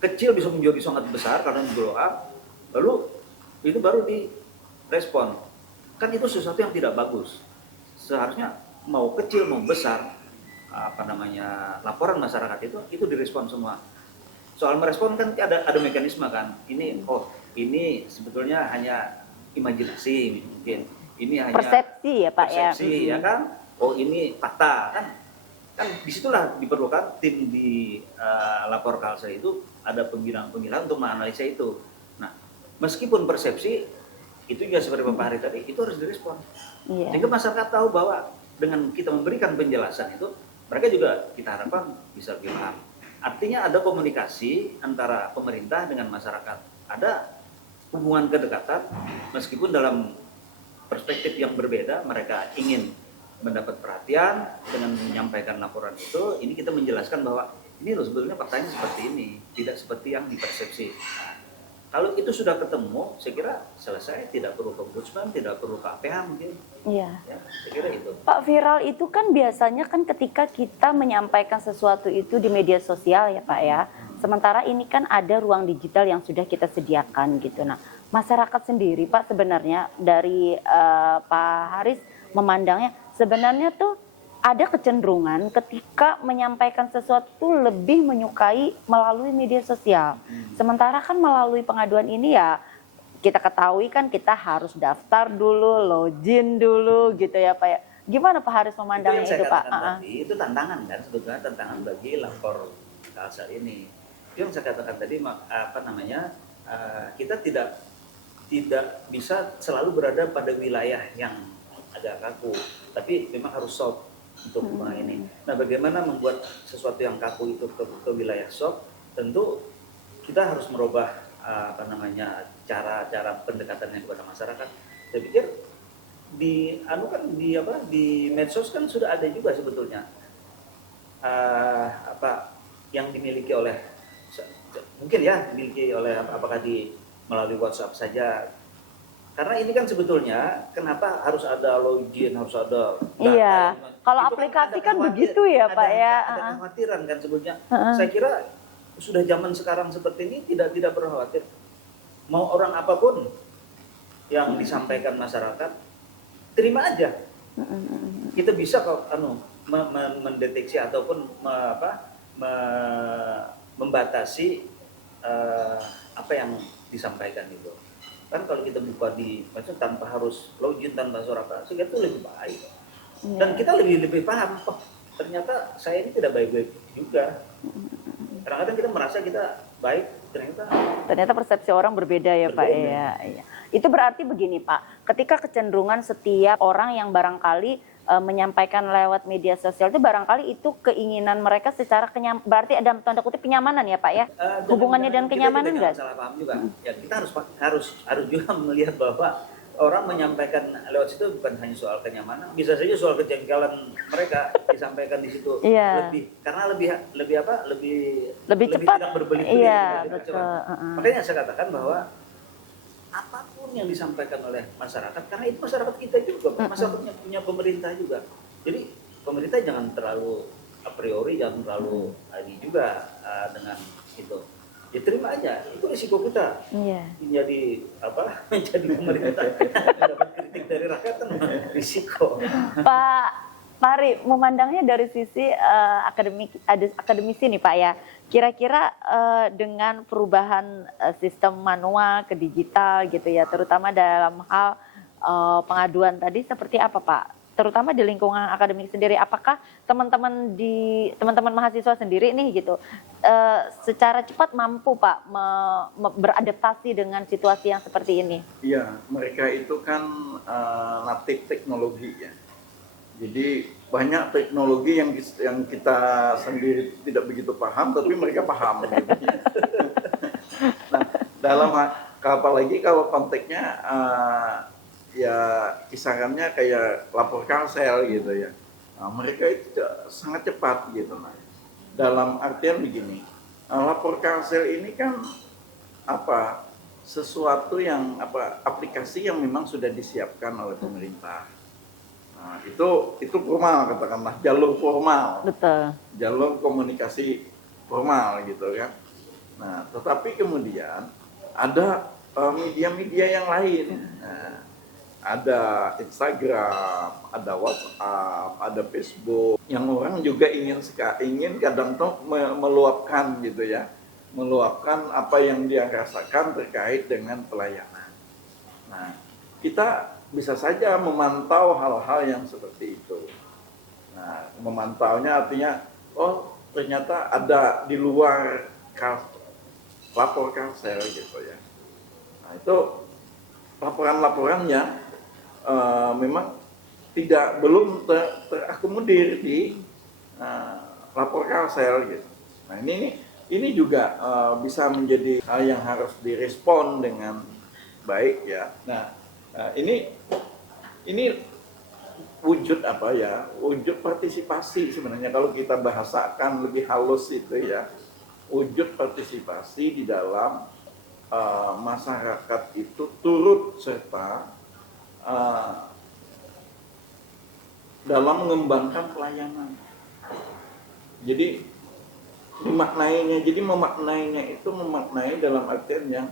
kecil bisa menjadi sangat besar karena di blow up, lalu itu baru direspon. Kan itu sesuatu yang tidak bagus. Seharusnya mau kecil mau besar, laporan masyarakat itu direspon semua. Soal merespon kan ada mekanisme kan. Ini sebetulnya hanya imajinasi mungkin. Ini hanya Persepsi ya Pak persepsi, ya kan. Oh ini fakta kan disitulah diperlukan tim di lapor Kalsel itu ada penggilaan untuk menganalisa itu. Nah, meskipun persepsi itu juga seperti Pak Fahri tadi, itu harus direspon. Iya. Sehingga masyarakat tahu bahwa dengan kita memberikan penjelasan itu, mereka juga kita harapkan bisa lebih paham. Artinya ada komunikasi antara pemerintah dengan masyarakat. Ada hubungan kedekatan, meskipun dalam perspektif yang berbeda, mereka ingin mendapat perhatian dengan menyampaikan laporan itu. Ini kita menjelaskan bahwa ini loh sebetulnya faktanya seperti ini, tidak seperti yang dipersepsi. Nah, kalau itu sudah ketemu, saya kira selesai, tidak perlu ombudsman, tidak perlu KPH mungkin. Iya. Ya, saya kira itu. Pak, viral itu kan biasanya kan ketika kita menyampaikan sesuatu itu di media sosial ya Pak ya. Sementara ini kan ada ruang digital yang sudah kita sediakan gitu. Nah, masyarakat sendiri Pak sebenarnya dari Pak Haris memandangnya sebenarnya tuh ada kecenderungan ketika menyampaikan sesuatu lebih menyukai melalui media sosial. Sementara kan melalui pengaduan ini ya kita ketahui kan kita harus daftar dulu, login dulu gitu ya Pak ya. Gimana Pak Haris memandangnya itu Pak? Tadi, itu tantangan kan, sebetulnya tantangan bagi lapor Kalsel ini. Itu yang saya katakan tadi, kita tidak bisa selalu berada pada wilayah yang agak kaku, tapi memang harus soft untuk ini. Nah, bagaimana membuat sesuatu yang kaku itu ke wilayah soft? Tentu kita harus merubah cara pendekatannya kepada masyarakat. Saya pikir di medsos kan sudah ada juga sebetulnya yang dimiliki oleh apakah melalui WhatsApp saja. Karena ini kan sebetulnya kenapa harus ada login, harus ada data. Iya. Kalau Itu aplikasi kan begitu ya Pak ya. Ada kekhawatiran kan sebetulnya. Saya kira sudah zaman sekarang seperti ini tidak perlu khawatir. Mau orang apapun yang disampaikan masyarakat, terima aja. Kita bisa kok mendeteksi ataupun membatasi apa yang disampaikan itu. Kan kalau kita buka maksudnya tanpa harus login, tanpa suara apa, sehingga itu lebih baik. Dan kita lebih paham, ternyata saya ini tidak baik-baik juga. Kadang-kadang kita merasa kita baik, ternyata persepsi orang berbeda ya Pak ya. Itu berarti begini Pak, ketika kecenderungan setiap orang yang barangkali menyampaikan lewat media sosial itu barangkali itu keinginan mereka secara berarti ada tanda kutip kenyamanan ya Pak ya. Hubungannya dengan kenyamanan enggak? Salah paham juga. Ya, kita harus juga melihat bahwa orang menyampaikan lewat situ bukan hanya soal kenyamanan, bisa saja soal kejanggalan mereka disampaikan di situ. Iya. Lebih cepat. Tidak berbelit-belit. Iya, betul. Makanya saya katakan bahwa apapun yang disampaikan oleh masyarakat, karena itu masyarakat kita juga, masyarakatnya punya pemerintah juga. Jadi pemerintah jangan terlalu a priori, jangan terlalu ini juga dengan itu. Ya terima aja, itu risiko kita. Iya. Menjadi pemerintah, mendapat kritik dari rakyat kan risiko. Pak Pak Hari, memandangnya dari sisi akademisi nih Pak ya, kira-kira dengan perubahan sistem manual ke digital gitu ya, terutama dalam hal pengaduan tadi seperti apa Pak? Terutama di lingkungan akademik sendiri, apakah teman-teman mahasiswa sendiri nih gitu, secara cepat mampu Pak beradaptasi dengan situasi yang seperti ini? Iya, mereka itu kan natif teknologi ya. Jadi banyak teknologi yang kita sendiri tidak begitu paham, tapi mereka paham. Gitu. Nah, apalagi kalau konteksnya ya kisarannya kayak lapor Kalsel gitu ya. Nah, mereka itu sangat cepat gitu. Nah, dalam artian begini, lapor Kalsel ini kan sesuatu yang aplikasi yang memang sudah disiapkan oleh pemerintah. Nah, itu formal, katakanlah jalur formal. Betul. Jalur komunikasi formal gitu kan. Nah, tetapi kemudian ada media-media yang lain. Nah, ada Instagram, ada WhatsApp, ada Facebook yang orang juga ingin kadang tuh meluapkan gitu ya. Meluapkan apa yang dia rasakan terkait dengan pelayanan. Nah, kita bisa saja memantau hal-hal yang seperti itu. Nah, memantaunya artinya, oh ternyata ada di luar lapor Kalsel gitu ya. Nah, itu laporan-laporan yang memang belum terakomodir di lapor Kalsel gitu. Nah, ini juga bisa menjadi hal yang harus direspon dengan baik ya. Nah, ini wujud wujud partisipasi sebenarnya kalau kita bahasakan lebih halus itu ya, wujud partisipasi di dalam masyarakat itu turut serta dalam mengembangkan pelayanan. Jadi memaknainya dalam artian yang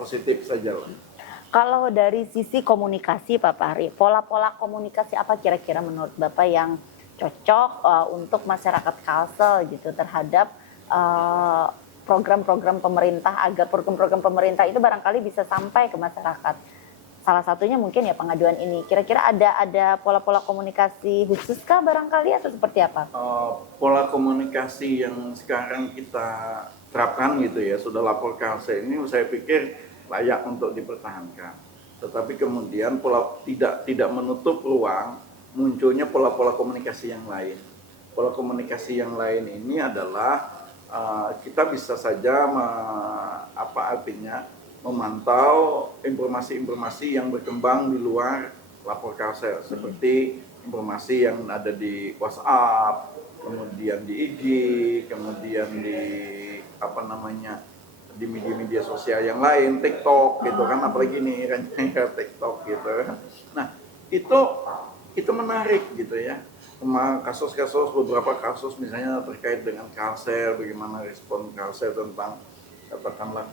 positif saja lah. Kalau dari sisi komunikasi Pak Fahri, pola-pola komunikasi apa kira-kira menurut Bapak yang cocok untuk masyarakat Kalsel gitu terhadap program-program pemerintah, agar program-program pemerintah itu barangkali bisa sampai ke masyarakat? Salah satunya mungkin ya pengaduan ini. Kira-kira ada pola-pola komunikasi khusus kah barangkali atau seperti apa? Pola komunikasi yang sekarang kita terapkan gitu ya, sudah lapor Kalsel ini saya pikir layak untuk dipertahankan. Tetapi kemudian tidak menutup ruang munculnya pola-pola komunikasi yang lain. Pola komunikasi yang lain ini adalah kita bisa saja memantau informasi-informasi yang berkembang di luar lapor Kalsel, seperti informasi yang ada di WhatsApp, kemudian di IG, kemudian di di media-media sosial yang lain, TikTok gitu kan, apalagi nih kan TikTok gitu. Nah, itu menarik gitu ya. Beberapa kasus misalnya terkait dengan Kalsel, bagaimana respon Kalsel tentang katakanlah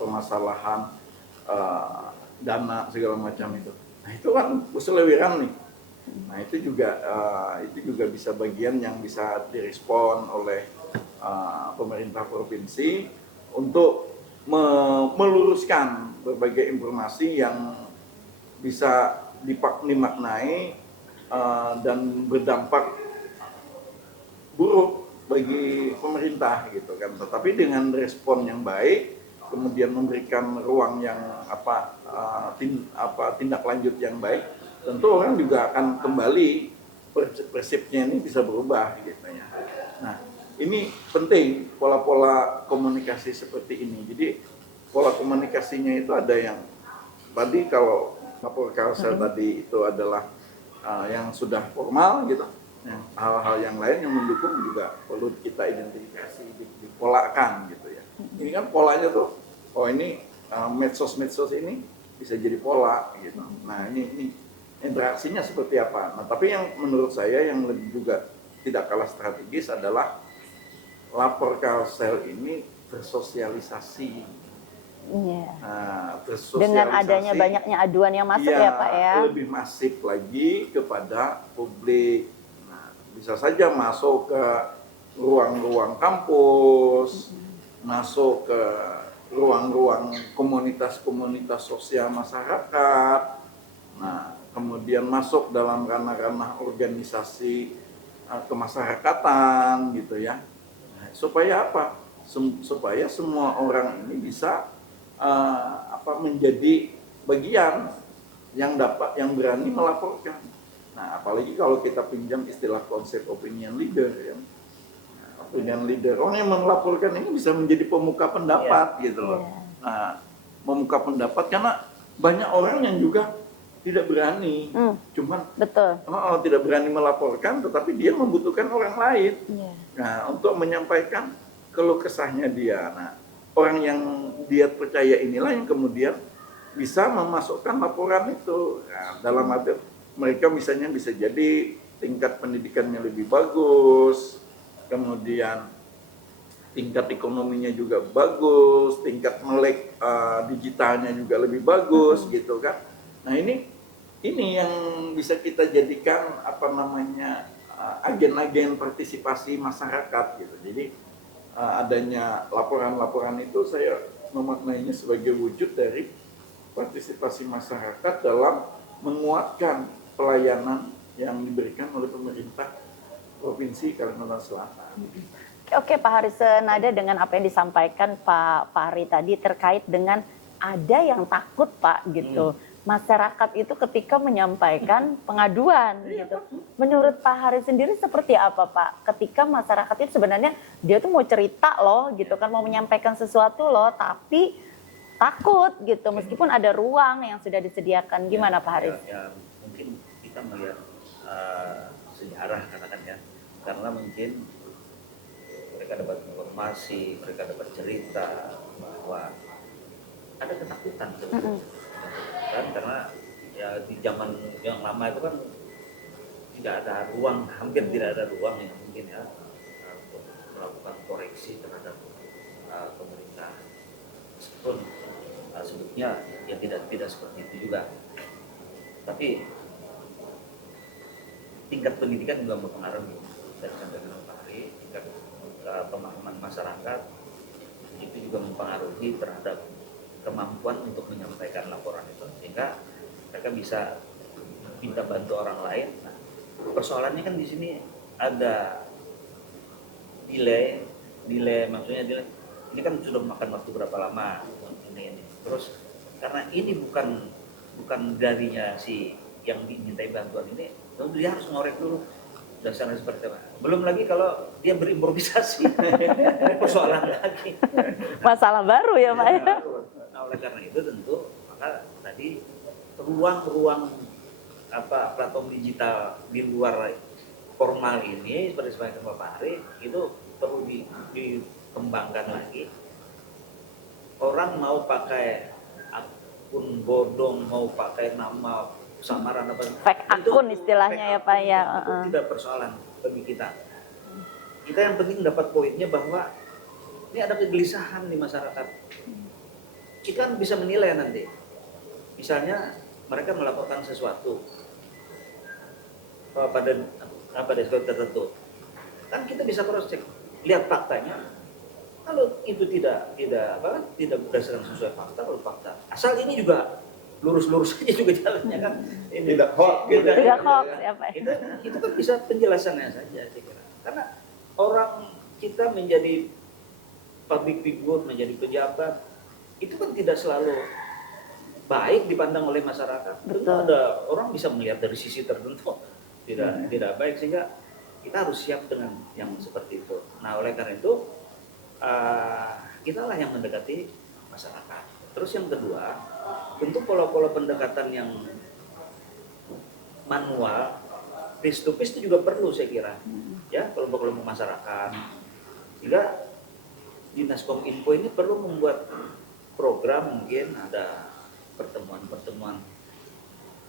permasalahan dana segala macam itu. Nah, itu kan uselewiran nih. Nah, itu juga bisa bagian yang bisa direspon oleh pemerintah provinsi untuk meluruskan berbagai informasi yang bisa dimaknai dan berdampak buruk bagi pemerintah gitu kan. Tetapi dengan respon yang baik, kemudian memberikan ruang yang tindak lanjut yang baik, tentu orang juga akan kembali persepsinya ini bisa berubah gitu ya. Nah, ini penting pola-pola komunikasi seperti ini. Jadi pola komunikasinya itu ada yang tadi kalau lapor Kalsel tadi itu adalah yang sudah formal gitu. Hal-hal yang lain yang mendukung juga perlu kita identifikasi, dipolakan gitu ya. Ini kan polanya tuh, ini medsos ini bisa jadi pola gitu. Nah, ini interaksinya seperti apa. Nah, tapi yang menurut saya yang lebih juga tidak kalah strategis adalah lapor Kalsel ini bersosialisasi Iya. Nah, Dengan tersosialisasi, adanya banyaknya aduan yang masuk iya, ya Pak ya. lebih masif lagi kepada publik. Nah, bisa saja masuk ke ruang-ruang kampus, masuk ke ruang-ruang komunitas-komunitas sosial masyarakat. Nah, kemudian masuk dalam ranah-ranah organisasi kemasyarakatan gitu ya. Nah, supaya apa? Supaya semua orang ini bisa menjadi bagian yang berani melaporkan. Nah, apalagi kalau kita pinjam istilah konsep opinion leader ya. Nah, opinion leader, orang yang melaporkan ini bisa menjadi pemuka pendapat gitu loh. Nah, memuka pendapat karena banyak orang yang juga tidak berani, cuman Betul. tidak berani melaporkan, tetapi dia membutuhkan orang lain. Nah, untuk menyampaikan keluh kesahnya dia. Nah, orang yang dia percaya inilah yang kemudian bisa memasukkan laporan itu. Nah, dalam arti mereka misalnya bisa jadi tingkat pendidikannya lebih bagus, kemudian tingkat ekonominya juga bagus, tingkat melek digitalnya juga lebih bagus gitu kan. Nah, ini yang bisa kita jadikan agen-agen partisipasi masyarakat gitu. Jadi adanya laporan-laporan itu saya memaknainya sebagai wujud dari partisipasi masyarakat dalam menguatkan pelayanan yang diberikan oleh pemerintah Provinsi Kalimantan Selatan. Oke Pak Haris, senada dengan apa yang disampaikan Pak Fahri tadi terkait dengan ada yang takut Pak gitu. Masyarakat itu ketika menyampaikan pengaduan gitu. Menurut Pak Haris sendiri seperti apa Pak? Ketika masyarakat itu sebenarnya dia tuh mau cerita loh gitu kan, mau menyampaikan sesuatu loh, tapi takut gitu meskipun ada ruang yang sudah disediakan. Gimana Pak Haris? Ya, mungkin kita melihat sejarah katakan ya, karena mungkin mereka dapat informasi, mereka dapat cerita bahwa ada ketakutan sebetulnya. Kan karena ya di zaman yang lama itu kan tidak ada ruang, hampir tidak ada ruang yang mungkin ya untuk melakukan koreksi terhadap pemerintah, meskipun sebetulnya ya tidak seperti itu juga, tapi tingkat pendidikan juga mempengaruhi. Dan sampai dengan Pak Hari, tingkat pemahaman masyarakat itu juga mempengaruhi terhadap kemampuan untuk menyampaikan laporan itu, sehingga mereka bisa minta bantu orang lain. Nah, persoalannya kan di sini ada delay maksudnya delay. Ini kan sudah memakan waktu berapa lama ini. Terus karena ini bukan darinya si yang dimintai bantuan ini, lalu dia harus ngorek dulu dasarnya seperti apa. Belum lagi kalau dia berimprovisasi, persoalan lagi. Masalah baru ya Pak ya. Nah, oleh karena itu tentu maka tadi ruang-ruang platform digital di luar formal ini seperti Pak Fahri itu perlu dikembangkan lagi. Orang mau pakai akun bodong, mau pakai nama samaran apa Fake akun istilahnya ya Pak ya. Itu tidak persoalan bagi kita. Kita yang penting dapat poinnya bahwa ini ada kegelisahan di masyarakat. Kita kan bisa menilai nanti. Misalnya mereka melakukan sesuatu pada sesuatu tertentu. Kan kita bisa cross check, lihat faktanya. Kalau itu tidak berdasarkan sesuai fakta, kalau fakta asal ini juga lurus-lurus saja juga jalannya kan. Ini Tidak hoax gitu. Tidak hoax ya Pak. Itu kan bisa penjelasannya saja saya kira. Karena orang kita menjadi public figure, menjadi pejabat, itu kan tidak selalu baik dipandang oleh masyarakat. Tentu ada orang bisa melihat dari sisi tertentu tidak baik, sehingga kita harus siap dengan yang seperti itu. Nah, oleh karena itu kita lah yang mendekati masyarakat. Terus yang kedua, tentu pola-pola pendekatan yang manual, face to face itu juga perlu saya kira. Ya, kelompok-kelompok masyarakat. Sehingga Dinas Kominfo ini perlu membuat program, mungkin ada pertemuan-pertemuan.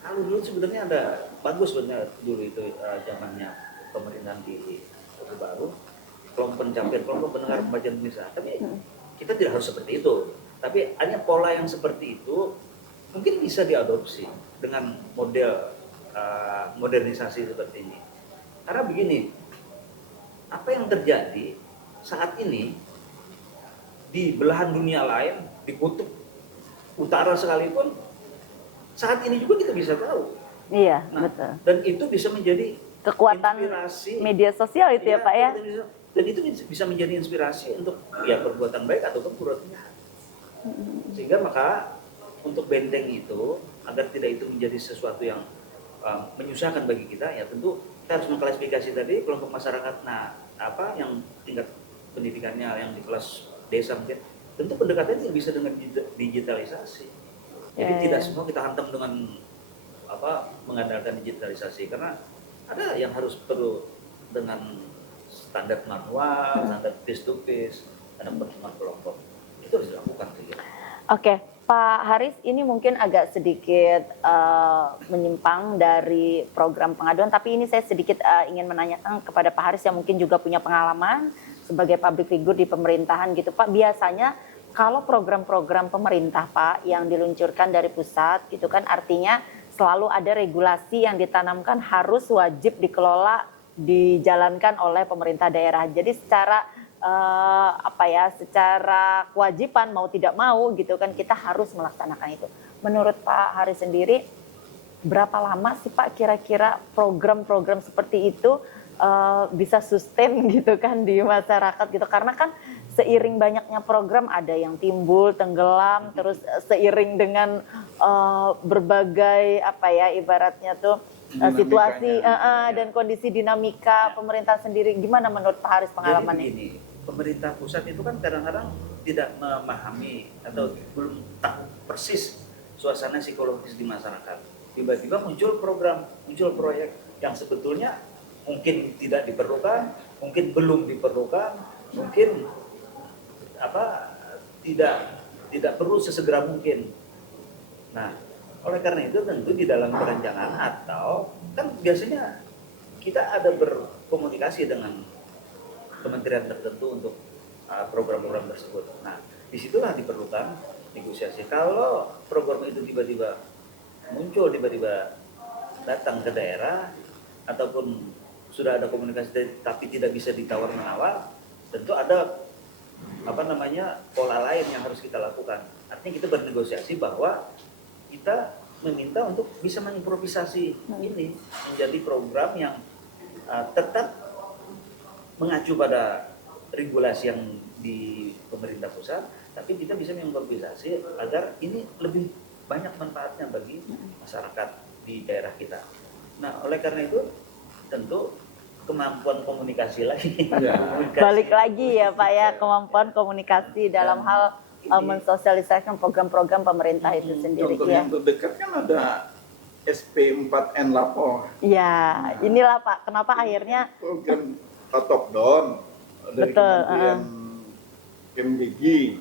Kalau dulu sebenarnya ada bagus sebenarnya dulu itu zamannya pemerintahan di Orde Baru, kelompok pendengar pembagian pemirsa. Tapi kita tidak harus seperti itu. Tapi hanya pola yang seperti itu mungkin bisa diadopsi dengan model modernisasi seperti ini. Karena begini, apa yang terjadi saat ini di belahan dunia lain, di kutub utara sekalipun, saat ini juga kita bisa tahu. Iya, Nah, betul. dan itu bisa menjadi Kekuatan inspirasi media sosial itu ya, Pak ya. Dan itu bisa menjadi inspirasi untuk ya perbuatan baik ataupun perbuatan jahat. Sehingga maka untuk benteng itu agar tidak itu menjadi sesuatu yang menyusahkan bagi kita, ya tentu kita harus mengklasifikasi tadi kelompok masyarakat. Nah, apa yang tingkat pendidikannya yang di kelas desa mungkin, tentu pendekatannya bisa dengan digitalisasi. Jadi tidak semua kita hantam dengan mengandalkan digitalisasi, karena ada yang harus perlu dengan standar manual, standar face to face, ada pertemuan kelompok, itu harus dilakukan. Oke, Pak Haris, ini mungkin agak sedikit menyimpang dari program pengaduan, tapi ini saya sedikit ingin menanyakan kepada Pak Haris yang mungkin juga punya pengalaman sebagai public figure di pemerintahan gitu, Pak. Biasanya kalau program-program pemerintah, Pak, yang diluncurkan dari pusat, gitu kan, artinya selalu ada regulasi yang ditanamkan harus wajib dikelola, dijalankan oleh pemerintah daerah. Jadi secara secara kewajiban mau tidak mau gitu kan kita harus melaksanakan itu. Menurut Pak Haris sendiri, berapa lama sih Pak kira-kira program-program seperti itu bisa sustain gitu kan di masyarakat gitu? Karena kan seiring banyaknya program ada yang timbul, tenggelam, terus seiring dengan berbagai ibaratnya tuh situasi dan kondisi dinamika pemerintah sendiri. Gimana menurut Pak Haris pengalamannya? Jadi begini, pemerintah pusat itu kan kadang-kadang tidak memahami atau belum tahu persis suasana psikologis di masyarakat. Tiba-tiba muncul program, muncul proyek yang sebetulnya mungkin tidak diperlukan, mungkin belum diperlukan, mungkin tidak perlu sesegera mungkin. Nah, oleh karena itu tentu di dalam perencanaan atau kan biasanya kita ada berkomunikasi dengan kementerian tertentu untuk program-program tersebut. Nah, disitulah diperlukan negosiasi. Kalau program itu tiba-tiba muncul, tiba-tiba datang ke daerah ataupun sudah ada komunikasi tapi tidak bisa ditawar-menawar, tentu ada pola lain yang harus kita lakukan. Artinya kita bernegosiasi bahwa kita meminta untuk bisa mengimprovisasi ini menjadi program yang tetap mengacu pada regulasi yang di pemerintah pusat, tapi kita bisa mengimprovisasi agar ini lebih banyak manfaatnya bagi masyarakat di daerah kita. Nah, oleh karena itu tentu kemampuan komunikasi lagi. Balik lagi ya Pak ya, kemampuan komunikasi dalam hal mensosialisasikan program-program pemerintah itu sendiri. Contoh yang terdekat kan ada SP4N lapor. Ya, inilah Pak, kenapa akhirnya program top down dari Kementerian Kemdigi,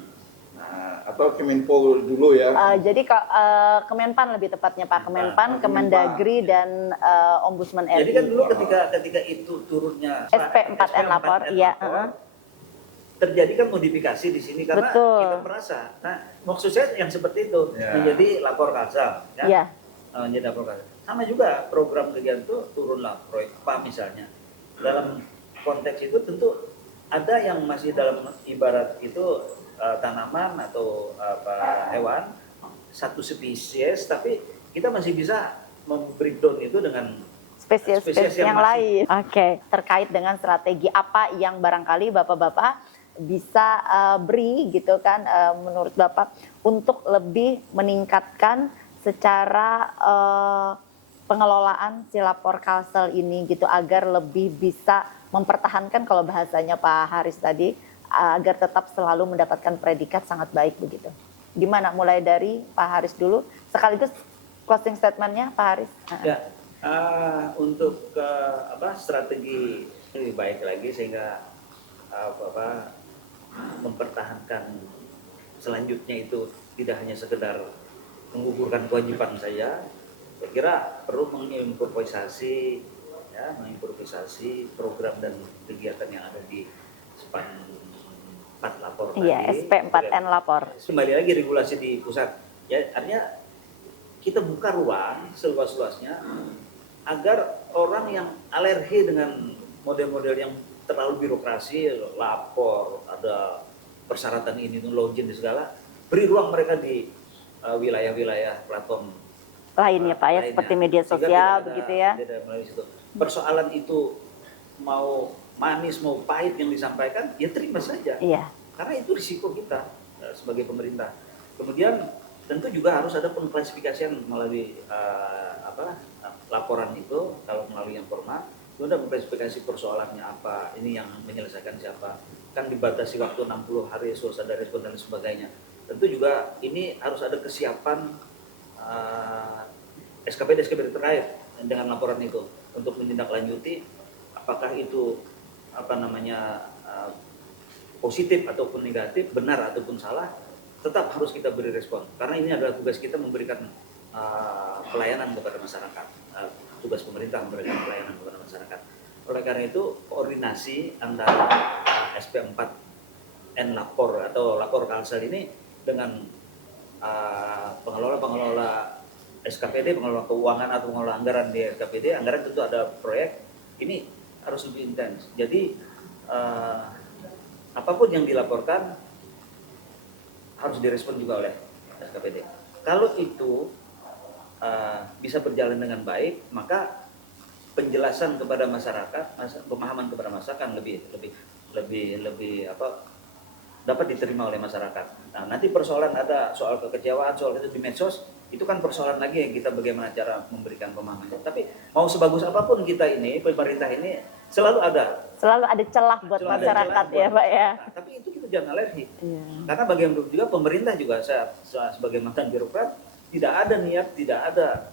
atau Kemenpol dulu ya. Jadi Kemenpan lebih tepatnya Pak, Kemenpan, Kemendagri dan Ombudsman RI. Jadi kan dulu ketika itu turunnya SP4N lapor, iya. Terjadi kan modifikasi di sini karena kita merasa. Nah, maksud saya yang seperti itu menjadi lapor Kalsel, ya. Menjadi lapor Kalsel. Sama juga program kegiatan itu turunlah proyek apa misalnya. Dalam konteks itu tentu ada yang masih dalam ibarat itu tanaman atau hewan satu spesies, tapi kita masih bisa membreakdown itu dengan spesies yang lain. Oke, terkait dengan strategi apa yang barangkali Bapak-bapak bisa beri gitu kan menurut Bapak untuk lebih meningkatkan secara pengelolaan si lapor Kalsel ini gitu agar lebih bisa mempertahankan kalau bahasanya Pak Haris tadi agar tetap selalu mendapatkan predikat sangat baik begitu. Gimana mulai dari Pak Haris dulu sekaligus closing statementnya Pak Haris. Ya, untuk strategi lebih baik lagi sehingga mempertahankan selanjutnya itu tidak hanya sekedar menggugurkan kewajiban saya kira perlu mengimprovisasi program dan kegiatan yang ada di SPAN 48 lapor Iya, tadi. SP4N lapor. Kembali lagi regulasi di pusat. Ya, artinya kita buka ruang seluas-luasnya agar orang yang alergi dengan model-model yang terlalu birokrasi, lapor, ada persyaratan ini, itu, login, dan segala, beri ruang mereka di wilayah-wilayah platform Lainnya Pak ya, lainnya. seperti media Sehingga sosial tidak begitu ya. tidak melalui situ. Persoalan itu mau manis mau pahit yang disampaikan, ya terima saja. Iya. Karena itu risiko kita sebagai pemerintah. Kemudian tentu juga harus ada pengklasifikasian melalui laporan itu. Kalau melalui yang formal, itu ada pengklasifikasi persoalannya apa, ini yang menyelesaikan siapa. Kan dibatasi waktu 60 hari, selesai ada respon dan sebagainya. Tentu juga ini harus ada kesiapan SKPD terkait dengan laporan itu untuk menindaklanjuti apakah itu positif ataupun negatif, benar ataupun salah, tetap harus kita beri respon karena ini adalah tugas kita memberikan pelayanan kepada masyarakat, tugas pemerintah memberikan pelayanan kepada masyarakat. Oleh karena itu koordinasi antara SP4N lapor atau lapor Kalsel ini dengan pengelola SKPD, pengelola keuangan atau pengelola anggaran di SKPD, anggaran tentu ada proyek, ini harus lebih intens. Jadi apapun yang dilaporkan harus direspon juga oleh SKPD. Kalau itu bisa berjalan dengan baik, maka penjelasan kepada masyarakat, pemahaman kepada masyarakat lebih dapat diterima oleh masyarakat. Nah, nanti persoalan ada soal kekecewaan, soal itu di medsos, itu kan persoalan lagi yang kita bagaimana cara memberikan pemahaman. Tapi mau sebagus apapun kita ini, pemerintah ini selalu ada celah buat masyarakat ya Pak ya. Nah, tapi itu kita jangan alergi. Iya. Karena bagaimanapun juga pemerintah juga, saya sebagai mantan birokrat, tidak ada niat, tidak ada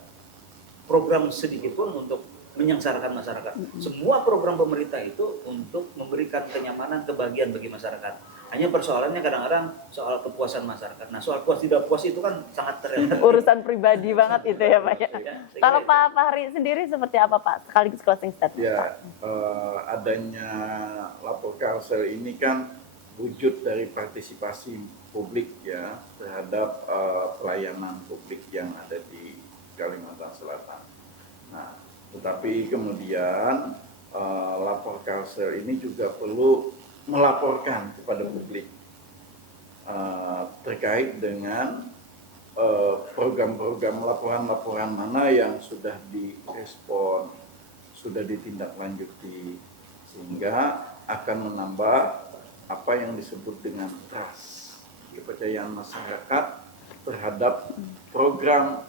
program sedikit pun untuk menyengsarakan masyarakat. Semua program pemerintah itu untuk memberikan kenyamanan, kebahagiaan bagi masyarakat. Hanya persoalannya kadang-kadang soal kepuasan masyarakat. Nah, soal puas tidak puas itu kan sangat terlihat. Urusan pribadi banget itu ya Pak ya. Ya, Kalau Pak Fahri sendiri seperti apa Pak? Sekaligus closing statement. Ya, adanya lapor Kalsel ini kan wujud dari partisipasi publik ya terhadap pelayanan publik yang ada di Kalimantan Selatan. Nah, tetapi kemudian lapor Kalsel ini juga perlu melaporkan kepada publik terkait dengan program-program laporan-laporan mana yang sudah direspon, sudah ditindaklanjuti, sehingga akan menambah apa yang disebut dengan trust, kepercayaan masyarakat terhadap program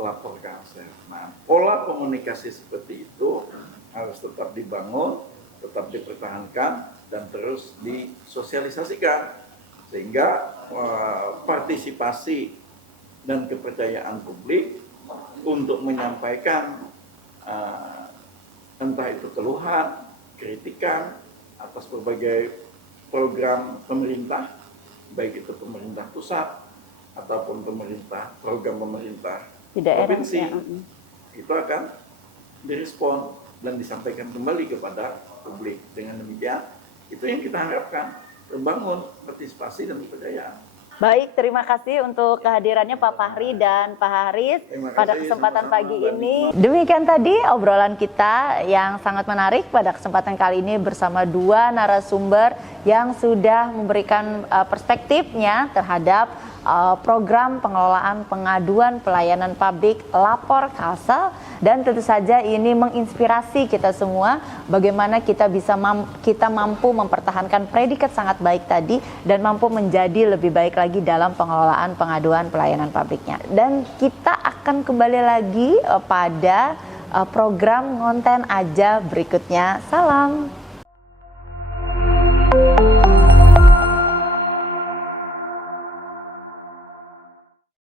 lapor Kalsel. Nah, pola komunikasi seperti itu harus tetap dibangun, tetap dipertahankan, dan terus disosialisasikan sehingga partisipasi dan kepercayaan publik untuk menyampaikan entah itu keluhan, kritikan atas berbagai program pemerintah, baik itu pemerintah pusat ataupun program pemerintah Di daerah, provinsi, ya. itu akan direspon dan disampaikan kembali kepada publik. Dengan demikian, itu yang kita harapkan, membangun partisipasi dan kepercayaan. Baik, terima kasih untuk kehadirannya Pak Fahri dan Pak Haris Terima pada kasih, kesempatan sama-sama, pagi Mbak ini. Demikian tadi obrolan kita yang sangat menarik pada kesempatan kali ini bersama dua narasumber yang sudah memberikan perspektifnya terhadap program pengelolaan pengaduan pelayanan publik lapor Kalsel, dan tentu saja ini menginspirasi kita semua bagaimana kita bisa mampu mempertahankan predikat sangat baik tadi dan mampu menjadi lebih baik lagi dalam pengelolaan pengaduan pelayanan publiknya. Dan kita akan kembali lagi pada program Ngonten Aja berikutnya. Salam.